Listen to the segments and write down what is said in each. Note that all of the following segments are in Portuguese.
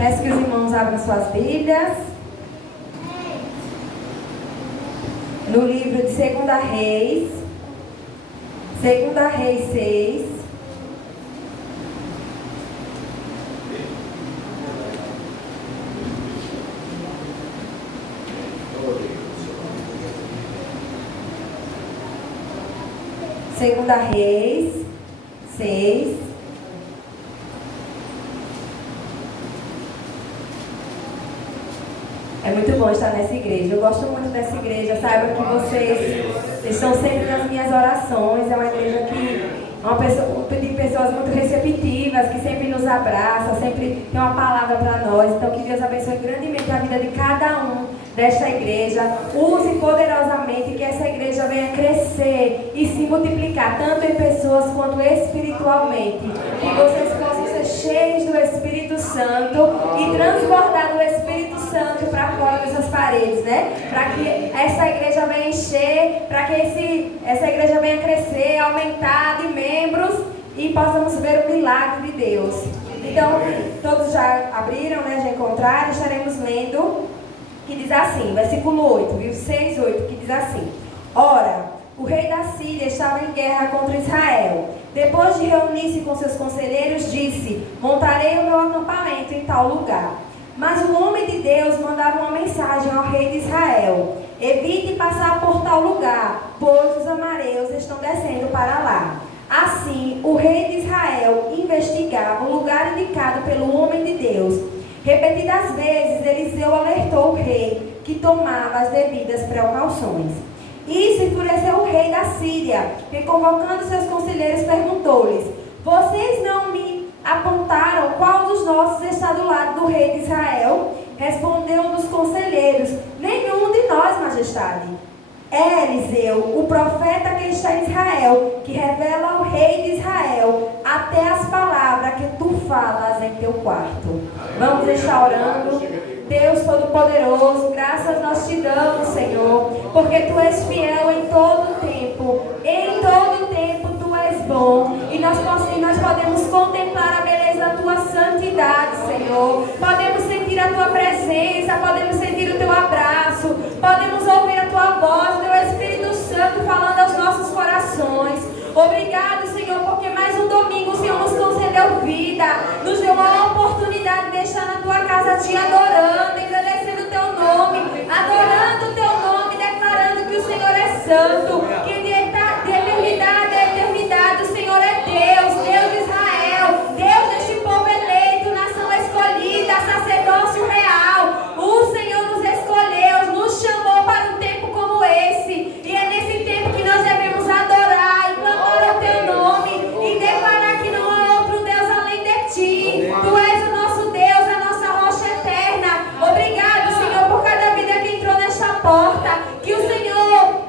Peço que os irmãos abram suas Bíblias. No livro de 2 Reis. 2 Reis 6. Segunda Reis 6. É muito bom estar nessa igreja. Eu gosto muito dessa igreja. Saiba que vocês estão sempre nas minhas orações. É uma igreja que de pessoas muito receptivas, que sempre nos abraça, sempre tem uma palavra para nós. Então que Deus abençoe grandemente a vida de cada um desta igreja. Use poderosamente, que essa igreja venha crescer e se multiplicar, tanto em pessoas quanto espiritualmente. Que vocês possam ser cheios do Espírito Santo e transbordar do Espírito Santo para fora dessas paredes, né? Para que essa igreja venha encher, para que essa igreja venha crescer, aumentar de membros e possamos ver o milagre de Deus. Então, todos já abriram, né? Já encontraram, estaremos lendo. Que diz assim, versículo 8, viu? 6, 8, que diz assim: Ora, o rei da Síria estava em guerra contra Israel. Depois de reunir-se com seus conselheiros, disse: Montarei o meu acampamento em tal lugar. Mas o homem de Deus mandava uma mensagem ao rei de Israel: Evite passar por tal lugar, pois os amareus estão descendo para lá. Assim, o rei de Israel investigava o lugar indicado pelo homem de Deus. Repetidas vezes, Eliseu alertou o rei, que tomava as devidas precauções. Isso enfureceu o rei da Síria, e convocando seus conselheiros, perguntou-lhes: Vocês não me apontaram qual dos nossos está do lado do rei de Israel? Respondeu um dos conselheiros: Nenhum de nós, majestade. É Eliseu, o profeta que está em Israel, que revela ao rei de Israel até as palavras que tu falas em teu quarto. Vamos estar orando. Deus Todo-Poderoso, graças nós te damos, Senhor, porque tu és fiel em todo tempo. Em todo tempo tu és bom. E nós podemos contemplar a beleza da tua santidade, Senhor. Podemos sentir a tua presença, podemos sentir o teu abraço, podemos ouvir a tua voz, o teu Espírito Santo falando aos nossos corações. Obrigado, Senhor, porque mais um domingo o Senhor nos concedeu vida, nos deu uma oportunidade de estar na tua casa te adorando, engrandecendo o teu nome, adorando o teu nome, declarando que o Senhor é santo, que de eternidade a eternidade o Senhor é Deus, Deus de Israel, Deus deste povo eleito, nação escolhida, sacerdócio real. O Senhor nos escolheu, nos chamou para um tempo como esse, e é nesse tempo que nós devemos adorar e clamar o teu nome e declarar que não há outro Deus além de ti. Tu és o nosso Deus, a nossa rocha eterna. Obrigado, Senhor, por cada vida que entrou nesta porta, que o Senhor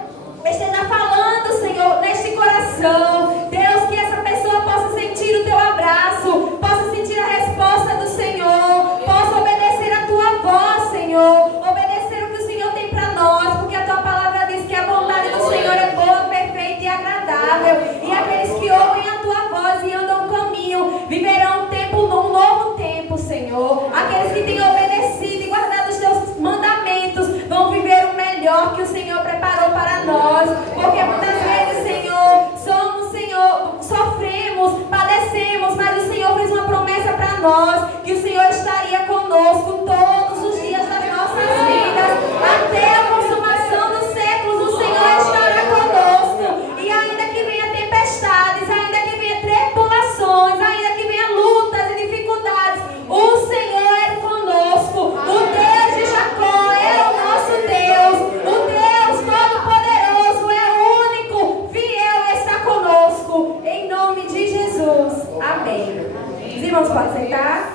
esteja falando, Senhor, neste coração. Deus, que essa pessoa possa sentir o teu abraço, possa sentir a resposta do Senhor, possa obedecer a tua voz, Senhor, obedecer o que o Senhor tem para nós, porque a tua palavra diz que a vontade do Senhor é boa, perfeita e agradável, e aqueles que ouvem a tua voz e andam o caminho viverão um novo tempo, Senhor. Aqueles que têm obedecido e guardado os teus mandamentos vão viver o melhor que o Senhor preparou para nós, porque muitas vezes, Senhor, sofremos, padecemos, mas o Senhor fez uma promessa para nós, que o Senhor estaria conosco todos os dias das nossas vidas, até a consumação dos séculos. O Senhor estará conosco, e ainda que venha tempestades, ainda que venha tribulações, ainda que venha lutas e dificuldades, o Senhor é conosco. O Deus de Jacó é o nosso Deus, o Deus Todo-Poderoso é o único, fiel, está conosco, em nome de Jesus, amém. Os irmãos podem sentar.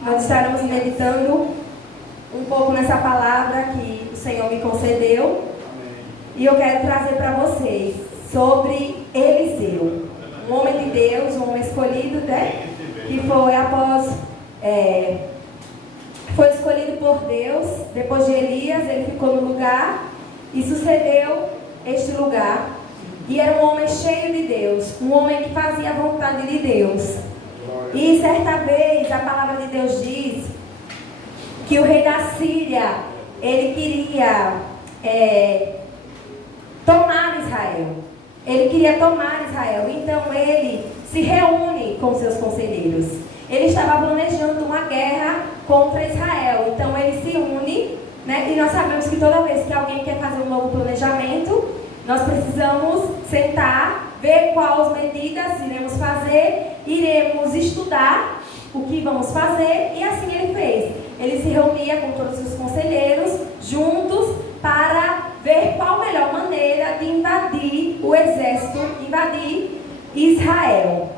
Nós estaremos meditando um pouco nessa palavra que o Senhor me concedeu, e eu quero trazer para vocês sobre Eliseu, um homem de Deus, um homem escolhido, né? Que foi após foi escolhido por Deus. Depois de Elias, ele ficou no lugar e sucedeu este lugar. E era um homem cheio de Deus, um homem que fazia a vontade de Deus. E certa vez a palavra de Deus diz que o rei da Síria, ele queria tomar Israel. Ele queria tomar Israel. Então ele se reúne com seus conselheiros. Ele estava planejando uma guerra contra Israel. Então ele se une, né? E nós sabemos que toda vez que alguém quer fazer um novo planejamento, nós precisamos sentar, ver quais medidas iremos fazer, iremos estudar o que vamos fazer, e assim ele fez. Ele se reunia com todos os conselheiros juntos para ver qual a melhor maneira de invadir o exército, invadir Israel.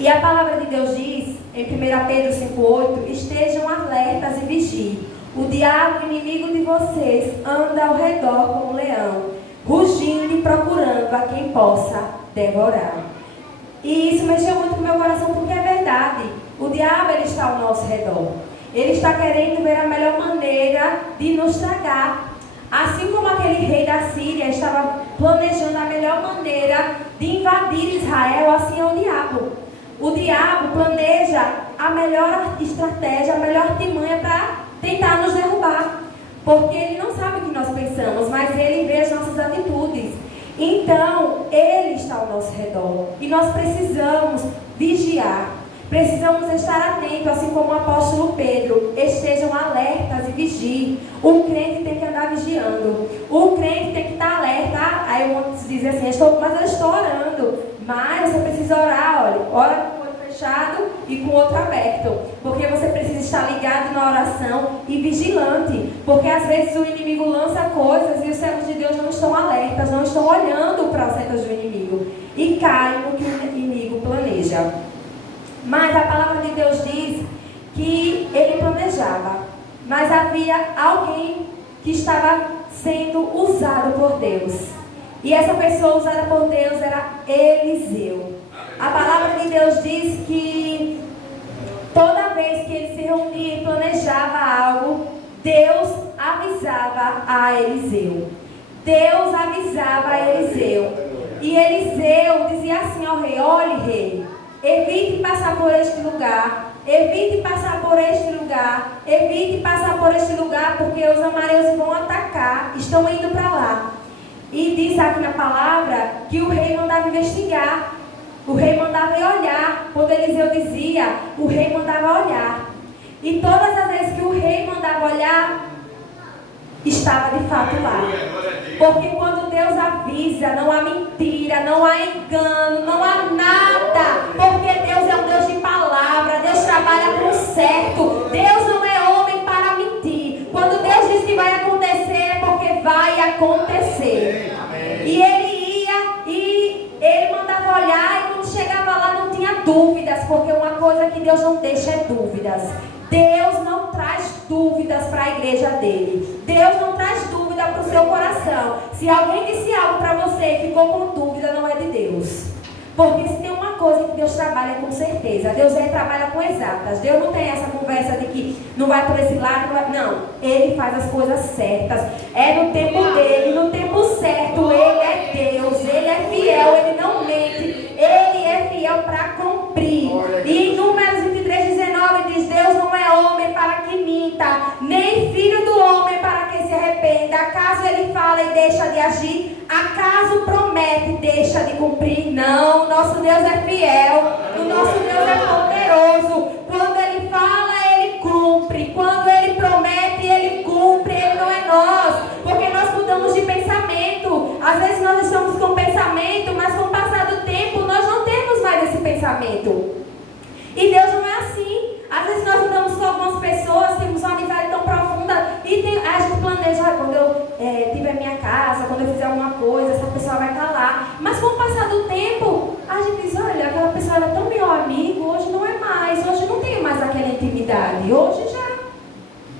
E a palavra de Deus diz, em 1 Pedro 5,8, estejam alertas e vigiem. O diabo, inimigo de vocês, anda ao redor como um leão, rugindo e procurando a quem possa devorar. E isso mexeu muito com o meu coração, porque é verdade. O diabo, ele está ao nosso redor. Ele está querendo ver a melhor maneira de nos tragar. Assim como aquele rei da Síria estava planejando a melhor maneira de invadir Israel, assim é o diabo. O diabo planeja a melhor estratégia, a melhor artimanha para tentar nos derrubar. Porque ele não sabe o que nós pensamos, mas ele vê as nossas atitudes. Então, ele está ao nosso redor. E nós precisamos vigiar. Precisamos estar atentos, assim como o apóstolo Pedro. Estejam alertas e vigiem. O crente tem que andar vigiando. O crente tem que estar alerta. Aí muitos dizem assim, mas eu estou orando. Mas você precisa orar, olha. Ora com o olho fechado e com o outro aberto. Porque você precisa estar ligado na oração e vigilante. Porque às vezes o inimigo lança coisas e os servos de Deus não estão alertas, não estão olhando para as setas do inimigo. E caem no que o inimigo planeja. Mas a palavra de Deus diz que ele planejava, mas havia alguém que estava sendo usado por Deus. E essa pessoa usada por Deus era Eliseu. A palavra de Deus diz que toda vez que ele se reunia e planejava algo, Deus avisava a Eliseu. Deus avisava a Eliseu. E Eliseu dizia assim ao rei, olhe rei, evite passar por este lugar, evite passar por este lugar, evite passar por este lugar, porque os amarelos vão atacar, estão indo para lá. E diz aqui na palavra que o rei mandava investigar, o rei mandava ir olhar. Quando Eliseu dizia, o rei mandava olhar. E todas as vezes que o rei mandava olhar, estava de fato lá. Porque quando Deus avisa, não há mentira, não há engano, não há nada. Porque Deus é um Deus de palavra, Deus trabalha com o certo. Deus não é homem para mentir. Quando Deus diz que vai acontecer, é porque vai acontecer. E ele ia e ele mandava olhar, e quando chegava lá não tinha dúvidas. Porque uma coisa que Deus não deixa é dúvidas. Deus não traz dúvidas para a igreja dele. Deus não traz dúvida para o seu coração. Se alguém disse algo para você e ficou com dúvida, não é de Deus. Porque se tem uma coisa que Deus trabalha com certeza, Deus trabalha com exatas. Deus não tem essa conversa de que não vai por esse lado, não vai. Não, Ele faz as coisas certas. É no tempo dele, no tempo certo. Ele é Deus, Ele é fiel, Ele não mente. Ele é fiel para cumprir. E em Números 23:19 diz, Deus não é homem para que minta, nem filho do homem para que se arrependa. Acaso Ele fala e deixa de agir? Acaso promete e deixa de cumprir? Não, nosso Deus é fiel, o nosso Deus é poderoso. Quando Ele fala, Ele cumpre. Quando Ele promete, Ele cumpre. Ele não é nós, porque nós mudamos de pensamento. Às vezes nós estamos com pensamento, mas com o passar do tempo nós não temos mais esse pensamento. E Deus não é assim. Às vezes nós andamos com algumas pessoas, temos uma amizade tão profunda e a gente planeja, quando eu tiver minha casa, quando eu fizer alguma coisa, essa pessoa vai estar lá. Mas com o passar do tempo, a gente diz, olha, aquela pessoa era tão meu amigo, hoje não é mais, hoje não tenho mais aquela intimidade, hoje já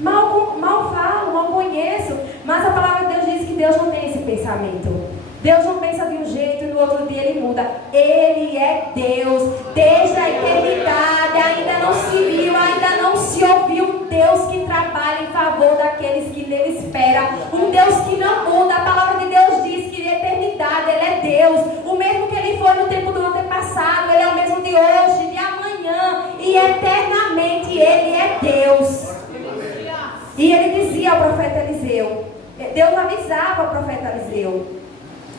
mal falo, mal conheço. Mas a palavra de Deus diz que Deus não tem esse pensamento. Deus não pensa de um jeito e no outro dia Ele muda. Ele é Deus. Desde a eternidade ainda não se viu, ainda não se ouviu um Deus que trabalha em favor daqueles que nele esperam. Um Deus que não muda. A palavra de Deus diz que de eternidade Ele é Deus. O mesmo que Ele foi no tempo do antepassado, Ele é o mesmo de hoje, de amanhã. E eternamente Ele é Deus. E ele dizia ao profeta Eliseu, Deus avisava ao profeta Eliseu.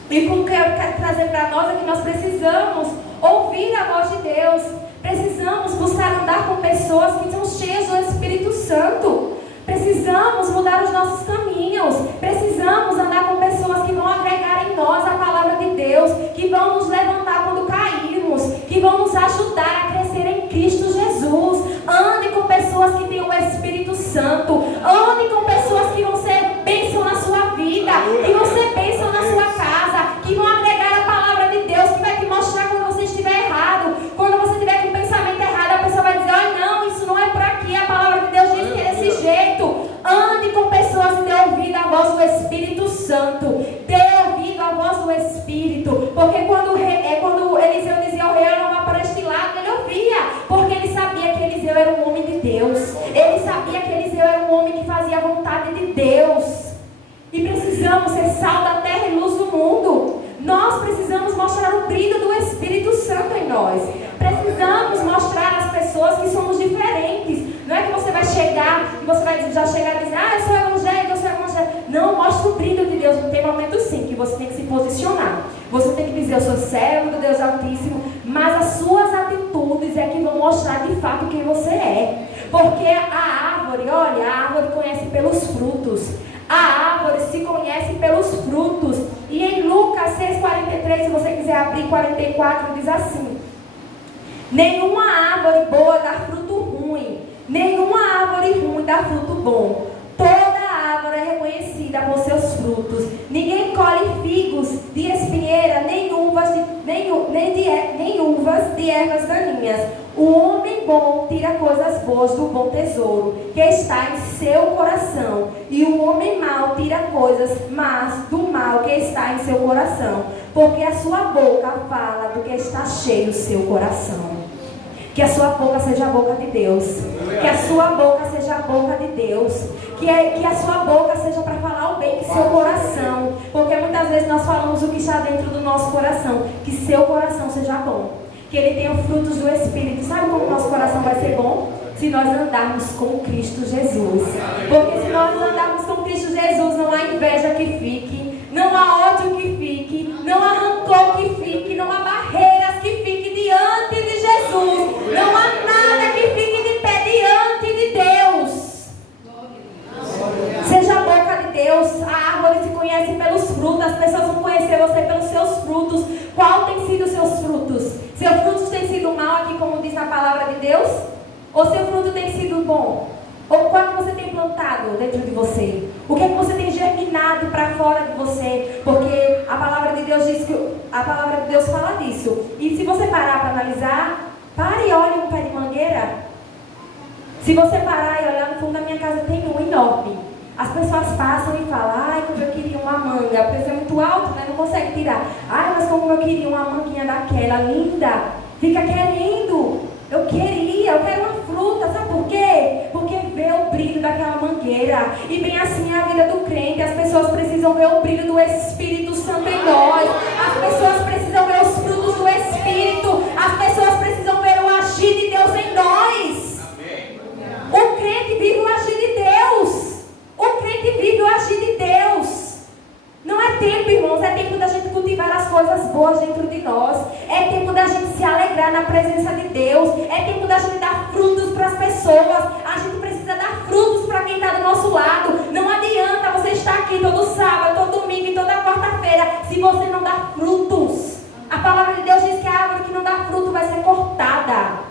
E o que eu quero trazer para nós é que nós precisamos ouvir a voz de Deus. Precisamos buscar andar com pessoas que são cheias do Espírito Santo. Precisamos mudar os nossos caminhos. Precisamos andar com pessoas que vão agregar em nós a palavra de Deus, que vão nos levantar quando cairmos, que vão nos ajudar a crescer em Cristo Jesus. Ande com pessoas que têm o Espírito Santo. Ande com pessoas que vão ser bênção na sua vida, que vão ser bênção na sua casa, que vão agregar a palavra de Deus, que vai te mostrar quando você estiver errado. Quando você estiver com o pensamento errado, a pessoa vai dizer: olha, não, isso não é por aqui, a palavra de Deus diz que é desse jeito. Ande com pessoas que dê ouvido à voz do Espírito Santo. Dê ouvido à voz do Espírito. Porque quando Eliseu dizia ao rei: não vá para este lado, ele ouvia. Porque ele sabia que Eliseu era um homem de Deus. Ele sabia que Eliseu era um homem que fazia a vontade de Deus. E precisamos ser sal da terra e luz do mundo. Nós precisamos mostrar o brilho do Espírito Santo em nós. Precisamos mostrar às pessoas que somos diferentes. Não é que você vai chegar e você vai já chegar e dizer: eu sou evangélico, eu sou evangélico. Não, mostra o brilho de Deus. Não tem momento sim que você tem que se posicionar. Você tem que dizer: eu sou servo do Deus Altíssimo. Mas as suas atitudes é que vão mostrar de fato quem você é. Porque a árvore, olha, a árvore conhece pelos frutos. A árvore se conhece pelos frutos. E em Lucas 6,43, se você quiser abrir 44, diz assim: nenhuma árvore boa dá fruto ruim, nenhuma árvore ruim dá fruto bom. Toda árvore é reconhecida por seus frutos. Ninguém colhe figos de espinheira, nem uvas de ervas daninhas. O homem bom tira coisas boas do bom tesouro que está em seu coração, e o homem mau tira coisas más do mal que está em seu coração, porque a sua boca fala do que está cheio o seu coração. Que a sua boca seja a boca de Deus. Que a sua boca seja a boca de Deus. Que a sua boca seja para falar o bem de seu coração. Porque muitas vezes nós falamos o que está dentro do nosso coração. Que seu coração seja bom. Que ele tenha frutos do Espírito. Sabe como o nosso coração vai ser bom? Se nós andarmos com Cristo Jesus. Porque se nós andarmos com Cristo Jesus, não há inveja que fique, não há ódio que fique, não há rancor que fique, não há barreiras que fiquem diante de Jesus. Não há nada que fique de pé diante de Deus. Seja a boca de Deus. A árvore se conhece pelos frutos. As pessoas vão conhecer você pelos seus frutos. Qual tem sido os seus frutos? Seus frutos têm sido mal aqui, como diz na palavra de Deus? Ou seu fruto tem sido bom? Ou qual que você tem plantado dentro de você? O que é que você tem germinado para fora de você? Porque a palavra de Deus diz que a palavra de Deus fala disso. E se você parar para analisar, pare e olhe um pé de mangueira. Se você parar e olhar, no fundo da minha casa tem um enorme. As pessoas passam e falam: ai, como eu queria uma manga. O preço é muito alto, né? Não consegue tirar. Ai, mas como eu queria uma manguinha daquela linda. Fica querendo. Eu quero uma fruta. Sabe por quê? Porque vê o brilho daquela mangueira. E bem assim é a vida do crente. As pessoas precisam ver o brilho do Espírito Santo em nós. As pessoas precisam ver os frutos do Espírito. As pessoas precisam ver o agir de Deus em nós. O crente vive o agir de Deus. O crente vive o agir de Deus. Não é tempo, irmãos, é tempo da gente cultivar as coisas boas dentro de nós. É tempo da gente se alegrar na presença de Deus. É tempo da gente dar frutos para as pessoas. A gente precisa dar frutos para quem está do nosso lado. Não adianta você estar aqui todo sábado, todo domingo e toda quarta-feira se você não dá frutos. A palavra de Deus diz que a árvore que não dá fruto vai ser cortada.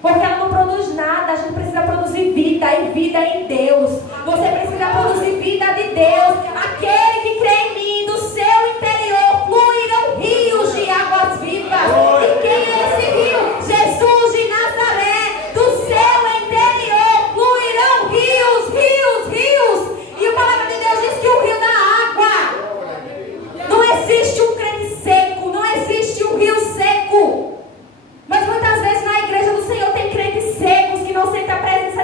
Porque ela não produz nada. A gente precisa produzir vida, e vida em Deus. Você precisa produzir vida de Deus. Aquele que crê em mim, do seu interior fluirão rios de águas vivas. E quem é esse rio? Jesus de Nazaré. Do seu interior fluirão rios, rios, rios. E a palavra de Deus diz que o rio da água. Não existe um crente seco, não existe um rio seco. Mas muitas vezes na igreja do Senhor tem crentes secos que não sentem a presença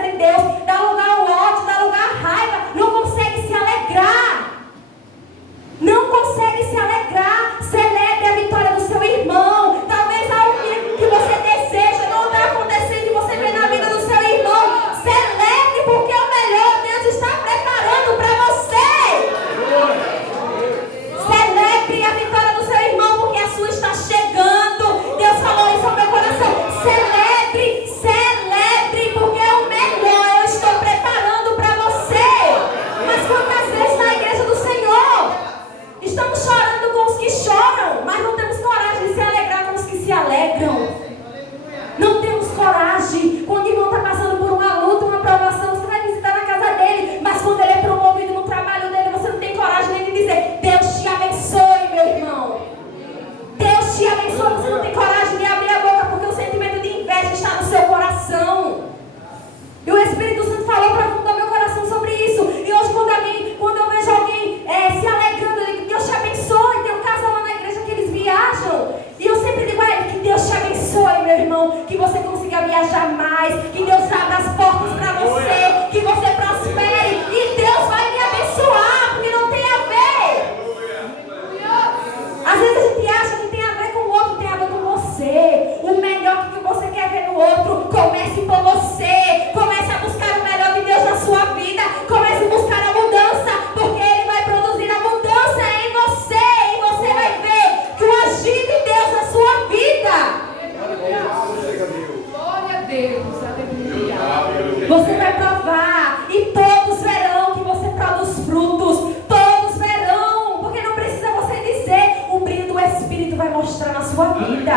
vai provar e todos verão que você produz frutos. Todos verão, porque não precisa você dizer. O brilho do Espírito vai mostrar na sua vida.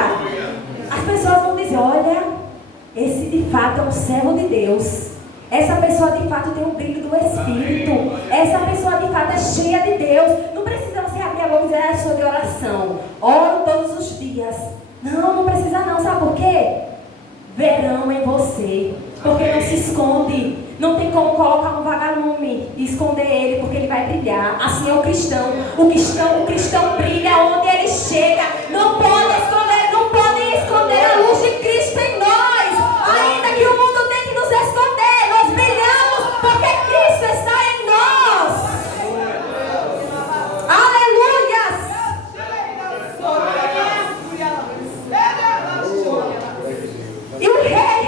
As pessoas vão dizer: olha, esse de fato é um servo de Deus. Essa pessoa de fato tem um brilho do Espírito. Essa pessoa de fato é cheia de Deus. Não precisa você abrir a boca e dizer: ah, eu sou de oração, oro todos os dias. Não, não precisa não. Sabe por quê? Verão em você. Porque não se esconde. Não tem como colocar um vagalume e esconder ele, porque ele vai brilhar. Assim é o cristão. O cristão brilha onde ele chega. Não pode esconder, não podem esconder a luz de Cristo em nós. Ainda que o mundo tente nos esconder, nós brilhamos porque Cristo está em nós. Aleluias! E o rei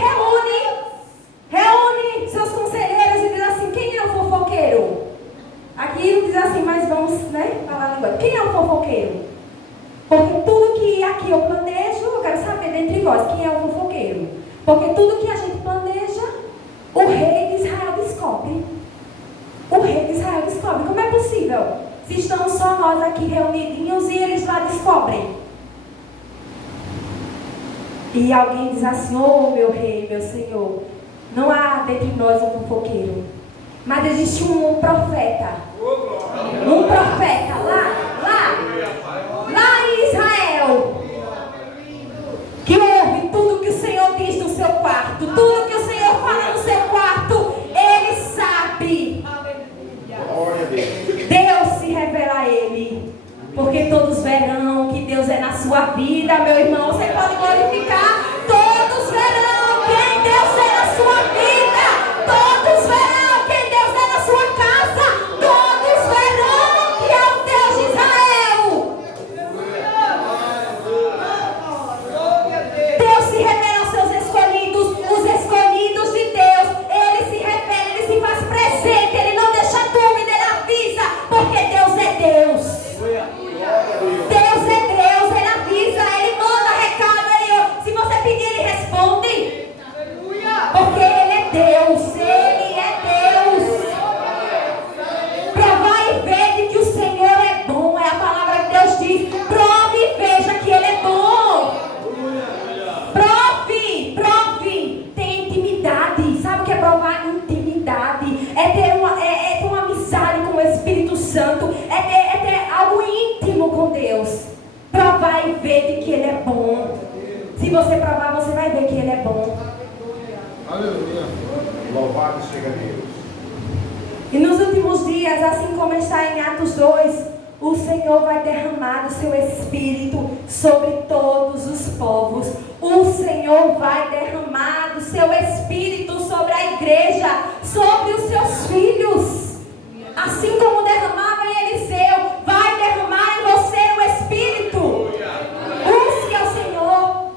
reúne seus conselheiros e diz assim: quem é o fofoqueiro? Aqui não diz assim, mas vamos, falar a língua. Quem é o fofoqueiro? Porque tudo que aqui eu planejo, eu quero saber dentre vós, quem é o fofoqueiro? Porque tudo que a gente planeja, o rei de Israel descobre. O rei de Israel descobre. Como é possível? Se estamos só nós aqui reunidinhos e eles lá descobrem. E alguém diz assim: oh, meu rei, meu senhor, não há dentre nós um fofoqueiro, mas existe um profeta. Um profeta lá em Israel, que ouve tudo que o Senhor diz no seu quarto, tudo que o Senhor fala no seu quarto, ele sabe. Deus se revela a ele, porque todos verão que Deus é na sua vida, meu irmão. Você pode glorificar. Todos verão quem Deus é na sua vida. Todos verão quem Deus é na sua casa. Todos verão que é o Deus de Israel. Deus se revela aos seus escolhidos, os escolhidos de Deus. Ele se revela, ele se faz presente, ele não deixa dúvida, ele avisa, porque Deus é Deus. Deus é Deus, ele avisa, ele manda recado, se você pedir, ele responde. Porque ele é Deus, ele é Deus. Provar e veja que o Senhor é bom, é a palavra que Deus diz. Prove e veja que ele é bom. Prove, tem intimidade. Sabe o que é provar? Intimidade. É ter uma amizade com o Espírito Santo. É ter algo íntimo com Deus. Provar e ver de que ele é bom. Se você provar, você vai ver que ele é bom. Aleluia. Louvado seja Deus. E nos últimos dias, assim como está em Atos 2, o Senhor vai derramar o seu Espírito sobre todos os povos. O Senhor vai derramar o seu Espírito sobre a igreja, sobre os seus filhos. Assim como derramava em Eliseu, vai derramar em você o Espírito. Busque ao Senhor.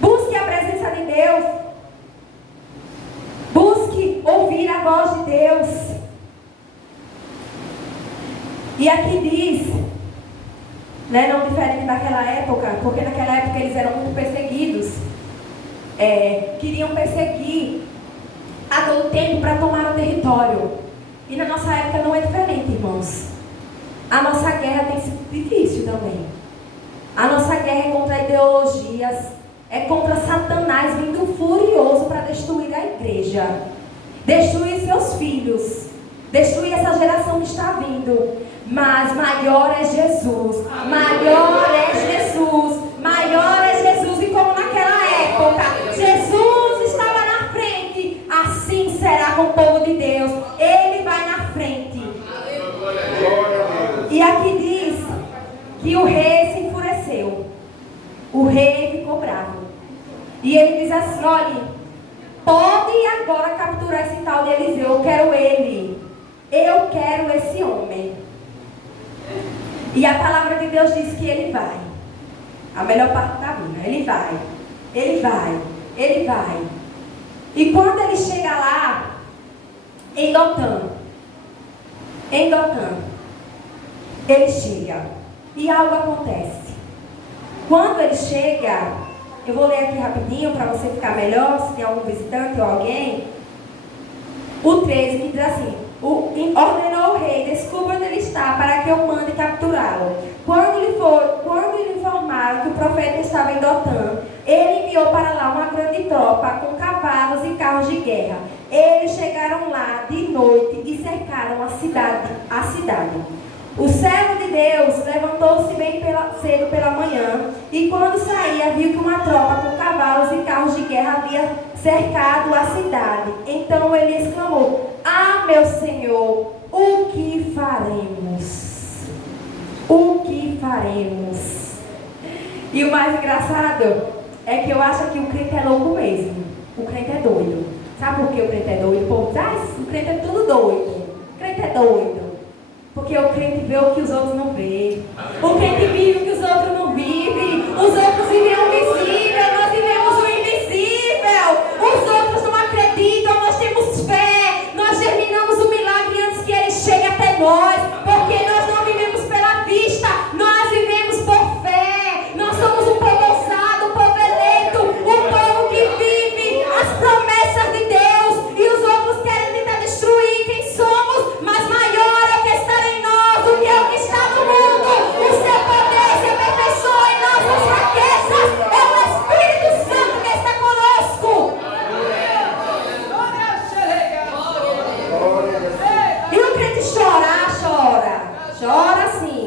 Busque a presença de Deus. Busque ouvir a voz de Deus. E aqui diz, não diferente daquela época, porque naquela época eles eram muito perseguidos. Queriam perseguir a todo tempo para tomar o território. E na nossa época não é diferente, irmãos. A nossa guerra tem sido difícil também. A nossa guerra é contra ideologias, é contra Satanás vindo furioso para destruir a igreja, destruir seus filhos, destruir essa geração que está vindo. Mas maior é Jesus, maior é Jesus, maior é Jesus. E como naquela época Jesus estava na frente, assim será com o povo de Deus. Ele vai na frente. E aqui diz que o rei se enfureceu. O rei ficou bravo. E ele diz assim: olha, pode agora capturar esse tal de Eliseu. Eu quero ele. Eu quero esse homem. E a palavra de Deus diz que ele vai. A melhor parte da Bíblia. Ele vai. Ele vai. Ele vai. E quando ele chega lá, em Dotã, ele chega. E algo acontece. Quando ele chega, eu vou ler aqui rapidinho para você ficar melhor, se tem algum visitante ou alguém. O 13 que diz assim: ordenou o rei, descubra onde ele está, para que eu mande capturá-lo. Quando lhe informaram que o profeta estava em Dotã, ele enviou para lá uma grande tropa com cavalos e carros de guerra. Eles chegaram lá de noite e cercaram a cidade. O servo de Deus levantou-se bem cedo pela manhã e quando saía viu que uma tropa com cavalos e carros de guerra havia cercado a cidade. Então ele exclamou: ah, meu Senhor, o que faremos? O que faremos? E o mais engraçado é que eu acho que o crente é louco mesmo. O crente é doido. Sabe por que o crente é doido? O povo diz: ah, o crente é tudo doido. O crente é doido. Porque o crente vê o que os outros não vêem. O crente vive o que os outros não vivem. Os outros vivem o visível, nós vivemos o invisível. Os outros não acreditam, nós temos fé. Nós germinamos o milagre antes que ele chegue até nós. Porque nós não vivemos pela vista, nós vivemos por fé. Nós somos um povo ousado, um povo eleito, um povo que vive as promessas de Deus. E os outros querem tentar destruir quem somos, mas maior é o que está em nós do que é o que está no mundo. O seu poder se aperfeiçoa em nossas fraquezas. É o Espírito Santo que está conosco. E o crente chora sim.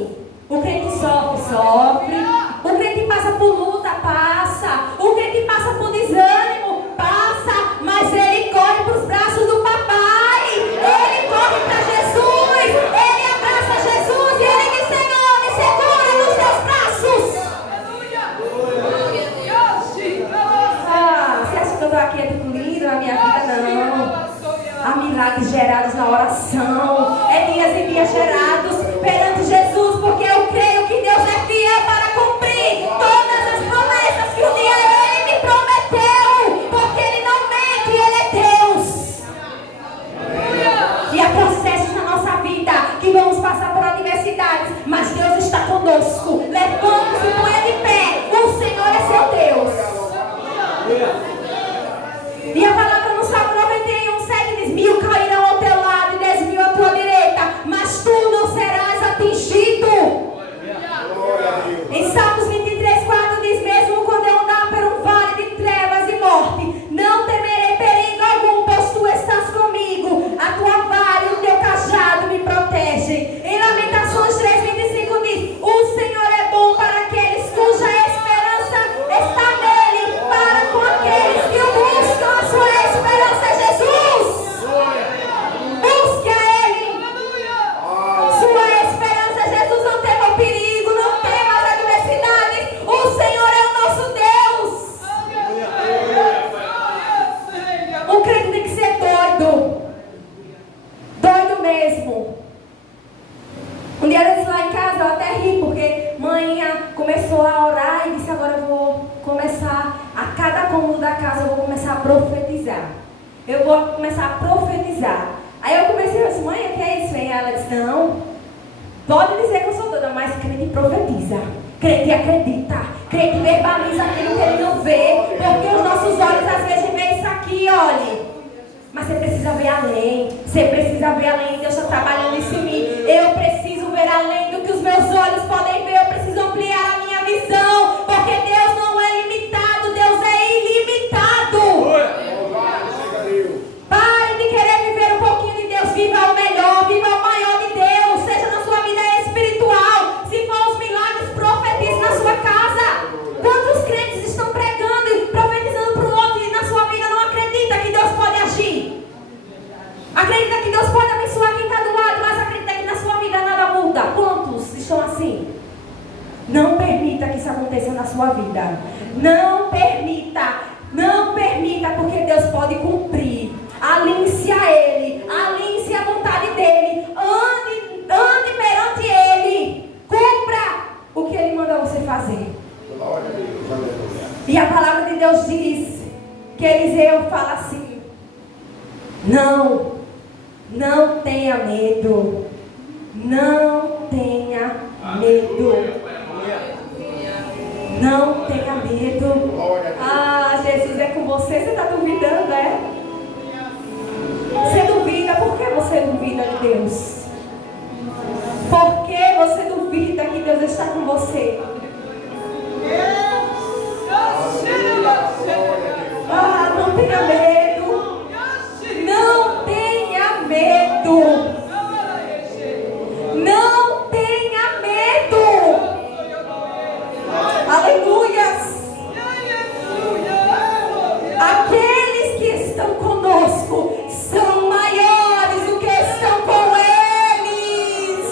O crente sofre. O crente passa por luta, passa. O crente passa por desânimo, passa. Mas ele corre para os braços do papai. Ele corre para Jesus. Ele abraça Jesus e ele diz: Senhor, me segura nos teus braços. Você acha que eu estou aqui tudo lindo na minha vida? Não. Há milagres gerados na oração. É dias e dias gerados perante Jesus, porque eu creio que Deus é fiel para cumprir todas as promessas que um dia Ele me prometeu, porque Ele não mente, Ele é Deus. E há processos na nossa vida que vamos passar por adversidades, mas Deus está conosco. Levante-se, ponha de pé, o Senhor é seu Deus. E a palavra no Salmo 91, 7 diz: 1000 cairão ao teu lado e 10.000 à tua direita, mas tu não serás atingido. Em Salmos 23, 4 diz: mesmo quando eu andar por um vale de trevas e morte, não temerei perigo algum, pois tu estás comigo. A tua vara e o teu cajado me protegem. Em Lamentações 3:25 diz: o Senhor é bom para aqueles cuja esperança está nele, para com aqueles que o buscam. A sua esperança é Jesus. Busque a Ele. Sua esperança é Jesus. Não tema o perigo, não tema as adversidades. O Senhor é o nosso Deus. O crente tem que ser doido. Doido mesmo. Um dia desses lá em casa eu até ri, porque mãe começou a orar e disse: agora eu vou começar, a cada cômodo da casa eu vou começar a profetizar. Eu vou começar a profetizar. Aí eu comecei a dizer: mãe, o que é isso? E ela disse: não, pode dizer que eu sou doida, mas crente profetiza, crente acredita, crente verbaliza aquilo que ele não vê, porque os nossos olhos às vezes veem isso aqui, olhe. Mas você precisa ver além. Você precisa ver além. Deus está trabalhando isso em mim. Eu preciso ver além do que os meus olhos podem ver. Eu preciso ampliar a minha visão. Porque Deus não é limitado. Deus é ilimitado. Pare de querer viver um pouquinho de Deus. Viva o melhor. Viva o maior de Deus. Seja na sua vida espiritual. Se for os milagres, profetize na sua casa. Quantos crentes estão pregando e profetizando para o outro e na sua vida não acredita que Deus pode agir? Acredita que Deus pode abençoar quem está do lado, mas acredita que na sua vida nada muda. Quantos estão assim? Não permita que isso aconteça na sua vida. Não permita. Não permita, porque Deus pode cumprir. Alinhe-se a Ele. Alinhe-se à vontade dEle. Ande perante Ele. Cumpra o que Ele mandou você fazer. E a palavra de Deus diz que Eliseu fala assim: não tenha medo. Não tenha medo. Não tenha medo. Ah, Jesus é com você. Você está duvidando, é? Você duvida? você duvida de Deus? Por que você duvida que Deus está com você? Ah, não tenha medo. Não tenha medo. Não tenha medo. Aleluias. Aqueles que estão conosco são maiores do que estão com eles.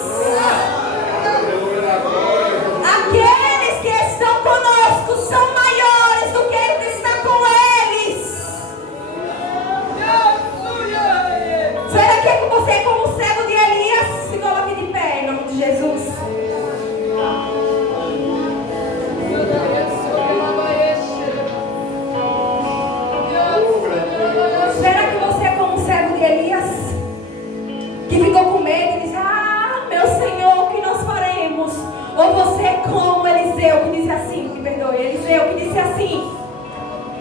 Aqueles que estão conosco são maiores do que o que está com eles. Será que você, como o servo de Elias, se coloque de pé em nome de Jesus? Será que você é como o servo de Elias, que ficou com medo e disse: ah, meu Senhor, o que nós faremos? Ou você é como Eliseu, que disse assim, me perdoe, Eliseu, que disse assim: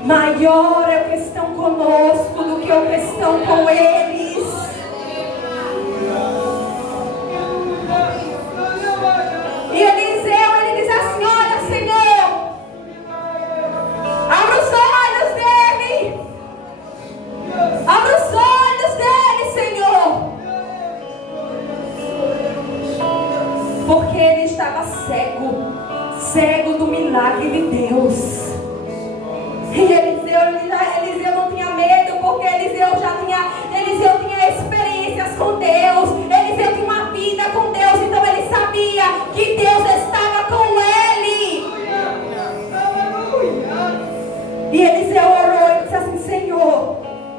maior é o que estão conosco do que o que estão com eles. E Eliseu, ele diz assim: olha, Senhor, abra os olhos dele. Abra os olhos dele, Senhor. Porque ele estava cego do milagre de Deus. E Eliseu não tinha medo, porque Eliseu tinha experiências com Deus. Eliseu tinha uma vida com Deus, então ele sabia que Deus estava com ele. E Eliseu orou e disse assim: Senhor,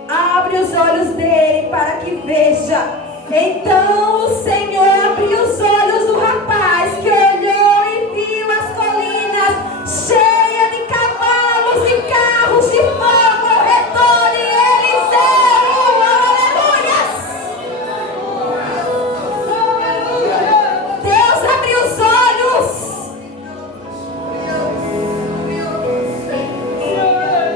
abre os olhos dele para que veja. Então o Senhor abriu os olhos do rapaz, que olhou e viu as colinas cheias de cavalos e carros de fogo ao redor de Eliseu. Aleluias! Deus abriu os olhos.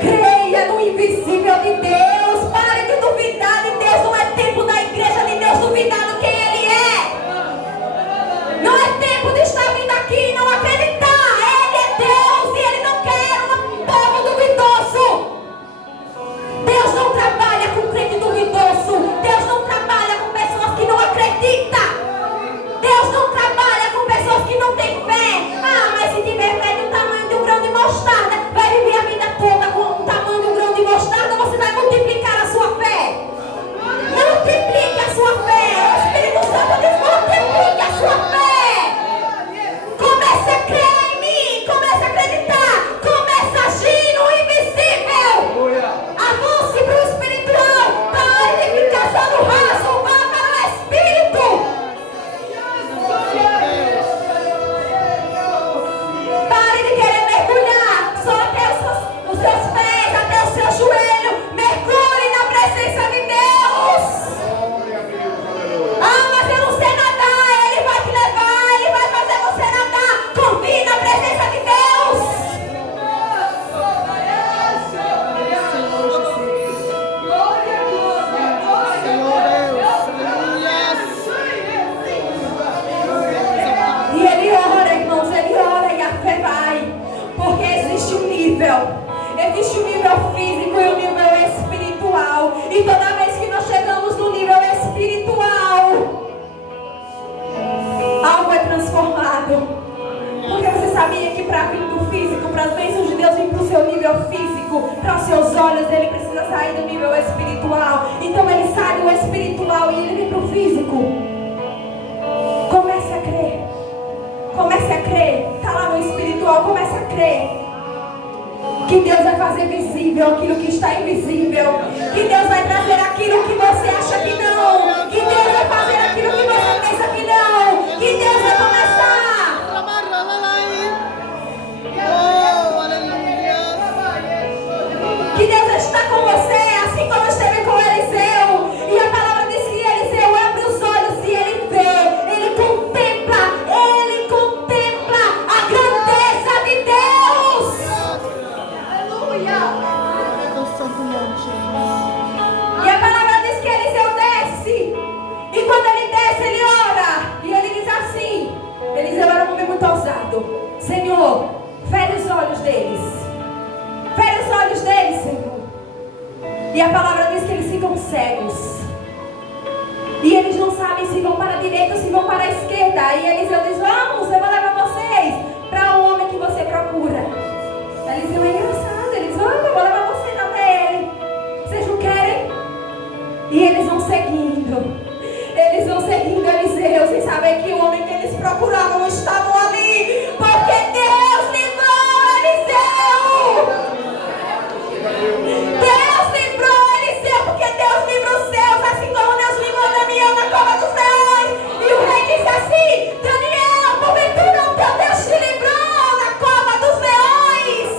Creia no invisível de Deus. Pare de duvidar de Deus. Não é tempo da igreja de Deus duvidar do quem Ele é. Não é tempo de estar vindo aqui e não acreditar. Ele é Deus e Ele não quer um povo duvidoso. Deus não trabalha com crente duvidoso. Deus não trabalha com pessoas que não acreditam. Deus não trabalha com pessoas que não têm fé. Ah, mas se tiver fé do tamanho de um grão de mostarda, vai viver a vida toda com o tamanho de um grão de mostarda, você vai multiplicar a sua fé. Multiplique a sua fé. O Espírito Santo diz: multiplique a sua fé. Comece a crer em mim. Comece a acreditar. Comece a agir no invisível. Avance para o espiritual. Pare de ficar só no raso. Vá para o Espírito. Pare de querer mergulhar só até os seus pés, até o seu joelho. Mergulhe na presença de Deus. Ah, mas eu não sei nadar. Ele vai te levar, Ele vai fazer você nadar. Confie na presença de Deus. E ele ora, irmãos, ele ora e a fé vai. Porque existe um nível. Existe um nível físico e um nível espiritual. E toda vez que nós chegamos no nível espiritual, algo é transformado. Porque você sabia que para vir do físico, para as bênçãos de Deus vir para o seu nível físico, para os seus olhos, ele precisa sair do nível espiritual. Então ele sai do espiritual e ele vem para o físico. Comece a crer. Comece a crer. Está lá no espiritual, comece a crer. Que Deus vai fazer visível aquilo que está invisível. Que Deus vai trazer aquilo que você acha que não. Que Deus vai fazer aquilo que você pensa que não. Que Deus vai começar. Que Deus está com você, assim como esteve com Eliseu. E a palavra diz que Eliseu abre os olhos e ele vê. Ele contempla a grandeza de Deus. Aleluia. E a palavra diz que Eliseu eles não sabem se vão para a direita ou se vão para a esquerda. Aí Eliseu diz: vamos, eu vou levar vocês para o homem que você procura. Eliseu é engraçado, eles vão, eu vou levar vocês até ele. Vocês não querem? E eles vão seguindo. Eles vão seguindo Eliseu, sem saber que o homem que eles procuravam estava ali. Porque Deus livrou Eliseu. Deus livrou Eliseu, porque Deus livra os seus, assim como Deus livrou Daniel na cova dos leões. E o rei disse assim: Daniel, porventura o teu Deus te livrou na cova dos leões?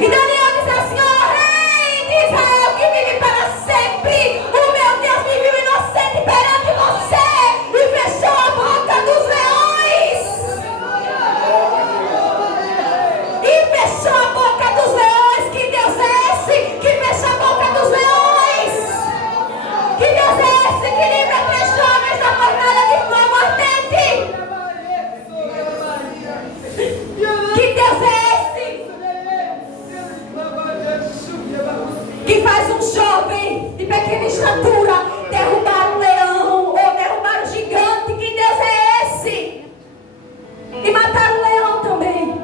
E Daniel disse assim: ó rei de Israel que vive para sempre, o meu Deus me viu inocente perante você e fechou a boca dos leões. E fechou a boca dos leões. Que Deus é esse que fecha a boca dos leões? Que Deus é esse que livra três jovens da fornalha de fogo ardente? Que Deus é esse que faz um jovem de pequena estatura derrubar um leão ou derrubar um gigante? Que Deus é esse? E matar um leão também.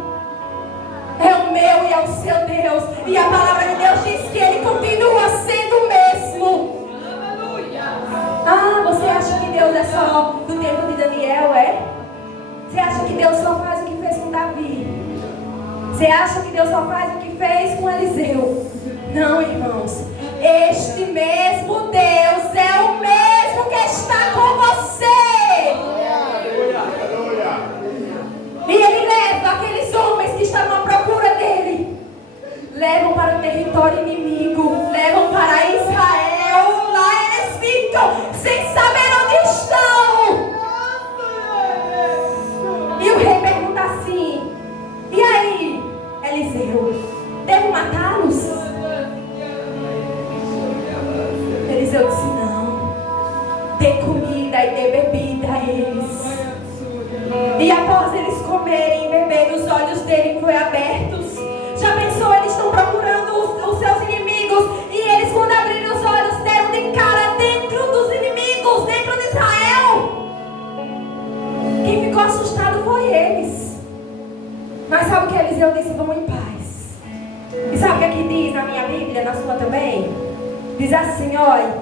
É o meu e é o seu Deus. E a palavra de Deus diz que ele continua sendo o mesmo. Ah, você acha que Deus é só do tempo de Daniel, é? Você acha que Deus só faz o que fez com Davi? Você acha que Deus só faz o que fez com Eliseu? Não, irmãos. Este mesmo Deus é o mesmo que está com você. E ele leva aqueles homens que estavam à procura dele, levam para o território inimigo, levam para Israel. Lá eles ficam sem saber onde estão. E o rei pergunta assim: e aí, Eliseu, devo matá-los? Eliseu disse: não, dê comida e dê bebida a eles. E após eles comerem e beberem, os olhos dele foram abertos. Já pensou? Eles estão procurando os seus inimigos. E eles, quando abriram os olhos, deram de cara dentro dos inimigos, dentro de Israel. Quem ficou assustado foi eles. Mas sabe o que Eliseu disse? Vão em paz. E sabe o que aqui diz na minha Bíblia, na sua também? Diz assim: olha,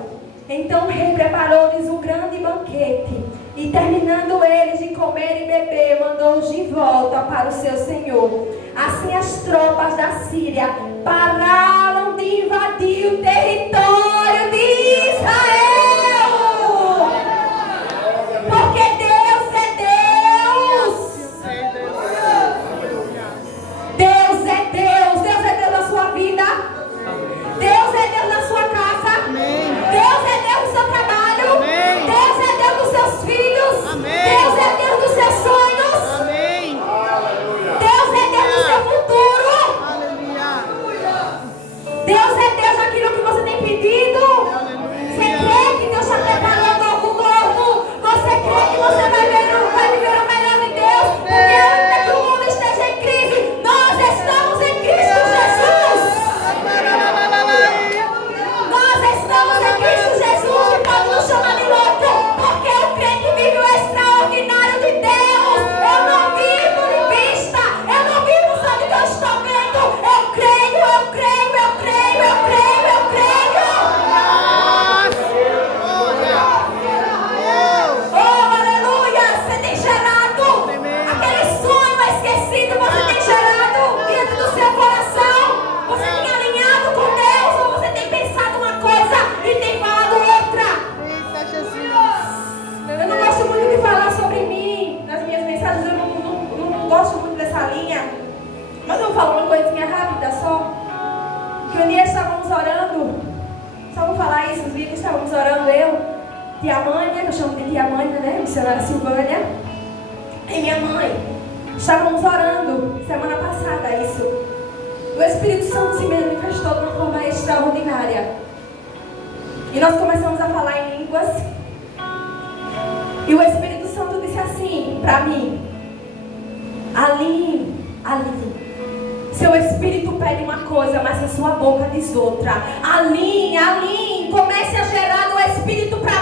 então o rei preparou-lhes um grande banquete, e terminando eles de comer e beber, mandou-os de volta para o seu senhor. Assim as tropas da Síria pararam de invadir o território de Israel. Porque Deus é Deus. Deus é Deus. Deus é Deus na sua vida. Deus é Deus na sua casa. Deus é Deus no seu trabalho. Deus é Deus dos seus filhos. Deus é Deus dos seus sonhos. Deus é Deus do seu futuro. Deus é Deus naquilo que você tem pedido. Você crê que Deus está preparando algo novo? Você crê que você vai viver o melhor de Deus? Porque ainda que o mundo esteja em crise, nós estamos em Cristo Jesus. Nós estamos em Cristo Jesus, e pode nos chamar de louco, porque eu creio que vive o extraordinário de Deus. Eu não vivo de vista, eu não vivo só de que eu estou vendo. Eu creio, eu creio, eu creio, eu creio, eu creio. Oh, aleluia! Você tem gerado aquele sonho esquecido, você tem gerado dentro do seu coração. Você tem alinhado com Deus, ou você tem pensado uma coisa e tem falado outra? Eu não gosto muito de falar sobre mim nas minhas mensagens, eu não gosto muito dessa linha. Mas eu vou falar uma coisinha rápida só. Que um dia estávamos orando, só vou falar isso, os dias que estávamos orando, eu, tia Mânia, que eu chamo de tia Mânia, né, missionária Silvânia, e minha mãe, estávamos orando, semana passada isso. O Espírito Santo se manifestou de uma forma extraordinária. E nós começamos a falar em línguas. E o Espírito Santo disse assim para mim: Aline, seu espírito pede uma coisa, mas a sua boca diz outra. Aline, comece a gerar no espírito para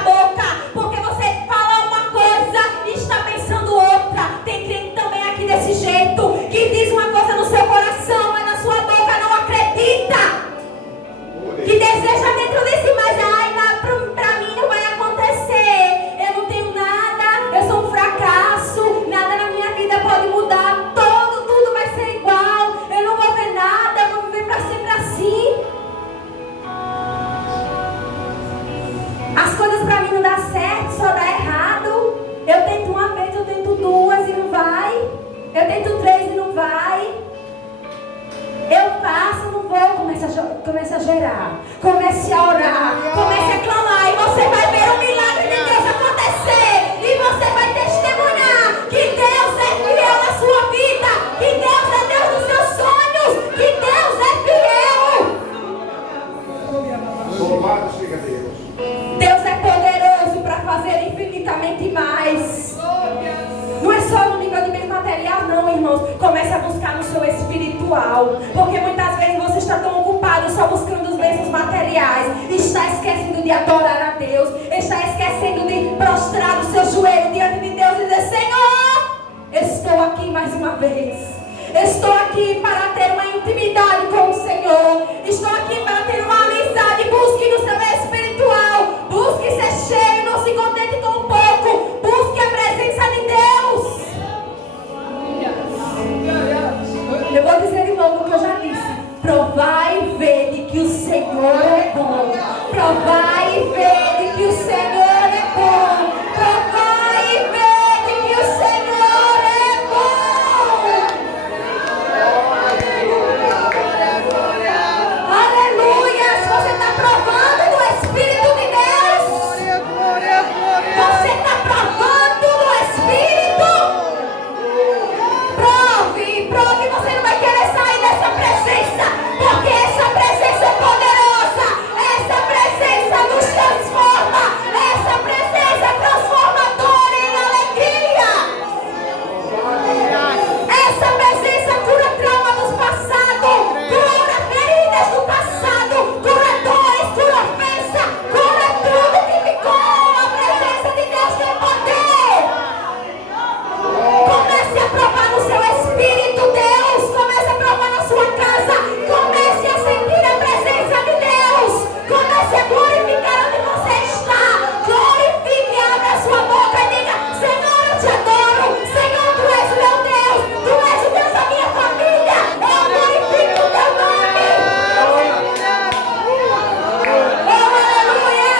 Eu tento 3 e não vai. Eu faço, não vou. Comece a gerar. Comece a orar. Comece a clamar. E você vai ver o milagre de Deus acontecer. E você vai testemunhar que Deus é fiel na sua vida. Que Deus é Deus dos seus sonhos. Que Deus é fiel. Louvado seja Deus. Deus é poderoso para fazer infinitamente mais. Não é só no nível de bem material, não, irmãos. Comece a buscar no seu espiritual. Porque muitas vezes você está tão ocupado só buscando os bens materiais. Está esquecendo de adorar a Deus. Está esquecendo de prostrar o seu joelho diante de Deus e dizer: Senhor, estou aqui mais uma vez. Estou aqui para ter uma intimidade com o Senhor. Estou aqui para ter uma amizade. Busque no seu espiritual. Busque ser cheio. Não se contente com pouco. Busque a presença de Deus. Eu vou dizer de novo o que eu já disse. Provai e vede que o Senhor é bom. Provai e vede que o Senhor é bom. Provai e vede que o Senhor é bom. Aleluia! Você está provando do Espírito de Deus? Você está provando do Espírito? Prove, você não vai querer sair dessa presença, porque essa presença é poderosa, essa presença nos transforma, essa presença é transformadora em alegria. Essa presença cura trauma do passado, cura feridas do passado, cura dores, cura ofensa, cura tudo que ficou. A presença de Deus tem poder. Comece a provar no seu espírito, Deus. Comece a provar na sua casa. Comece a sentir a presença de Deus. Comece a glorificar onde você está. Glorifique, abra a sua boca e diga: Senhor, eu te adoro. Senhor, tu és o meu Deus. Tu és o Deus da minha família. Eu glorifico o teu nome. Oh, aleluia.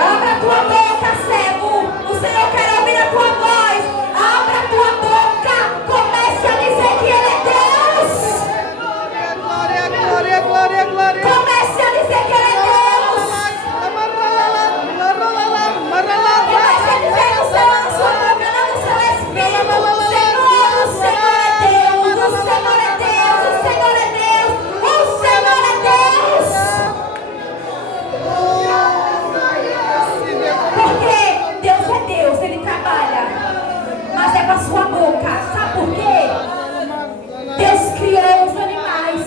Abra a tua boca, servo. O Senhor quer ouvir a tua voz. Abra a tua boca. Comece a dizer que Ele é Deus. Comece a dizer que Ele é Deus. Comece a dizer no seu, na sua boca, não no seu espírito: Senhor, o Senhor é Deus. O Senhor é Deus. O Senhor é Deus. O Senhor é Deus. Porque Deus é Deus, Ele trabalha, mas é com a sua boca. Sabe por quê? Deus criou os animais.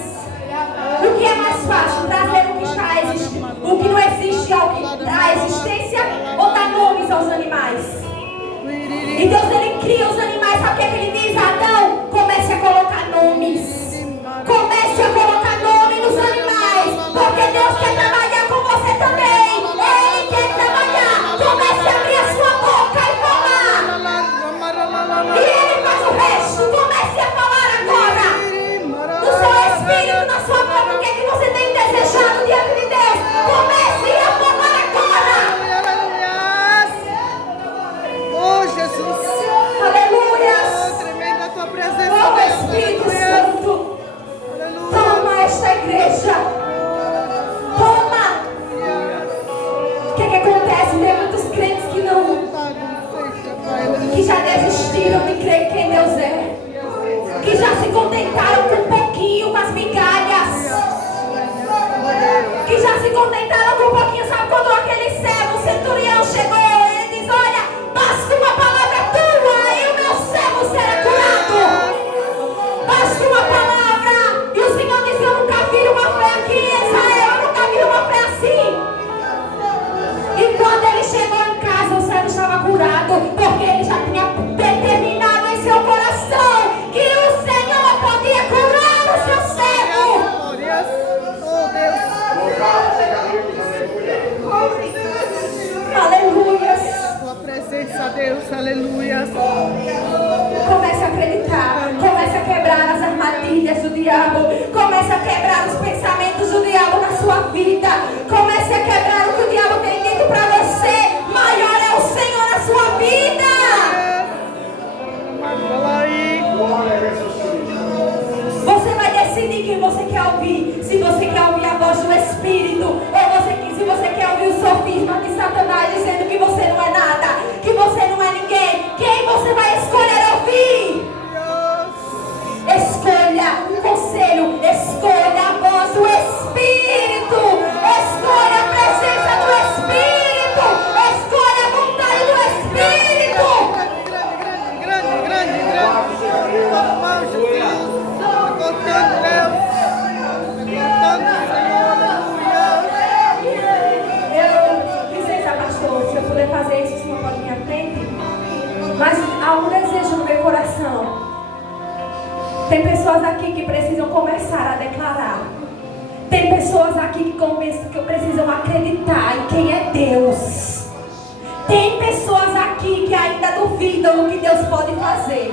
O que é mais fácil? Trazer o que está existindo, o que não existe ao que dá existência, ou dar nomes aos animais? E Deus, Ele cria os animais. Sabe o que Ele diz? Adão, comece a colocar nomes. Comece a colocar nome nos animais, porque Deus quer trabalhar com você também. Ele quer trabalhar. Comece a abrir a sua boca e falar. E Ele faz o resto. Comece a falar agora. No seu espírito, na sua boca, o que é que você tem desejado diante de Deus? Comece a falar agora. Oh, Jesus. Aleluia. Tremenda a tua presença. Oh, Espírito Santo, toma esta igreja. Toma. O que acontece? Tem muitos crentes que já desistiram de crer em quem Deus é, que já se contentaram com um pouquinho, com as migalhas, que já se contentaram com um pouquinho. Sabe quando aquele servo, o centurião, chegou, ele diz: olha, basta uma palavra tua e o meu servo será curado. Basta uma palavra. E o Senhor disse: eu nunca vi uma fé aqui em Israel, eu nunca vi uma fé assim. E quando ele chegou em casa, o servo estava curado, porque ele já tinha determinado em seu coração que o Senhor podia curar o seu servo. Aleluia. Tua presença, Deus, aleluia. Comece a acreditar. Comece a quebrar as armadilhas do diabo. Comece a quebrar os pensamentos do diabo na sua vida. Comece a quebrar o que o diabo tem dito para você. Maior é o Senhor na sua vida. Tem pessoas aqui que precisam começar a declarar. Tem pessoas aqui que precisam acreditar em quem é Deus. Tem pessoas aqui que ainda duvidam do que Deus pode fazer.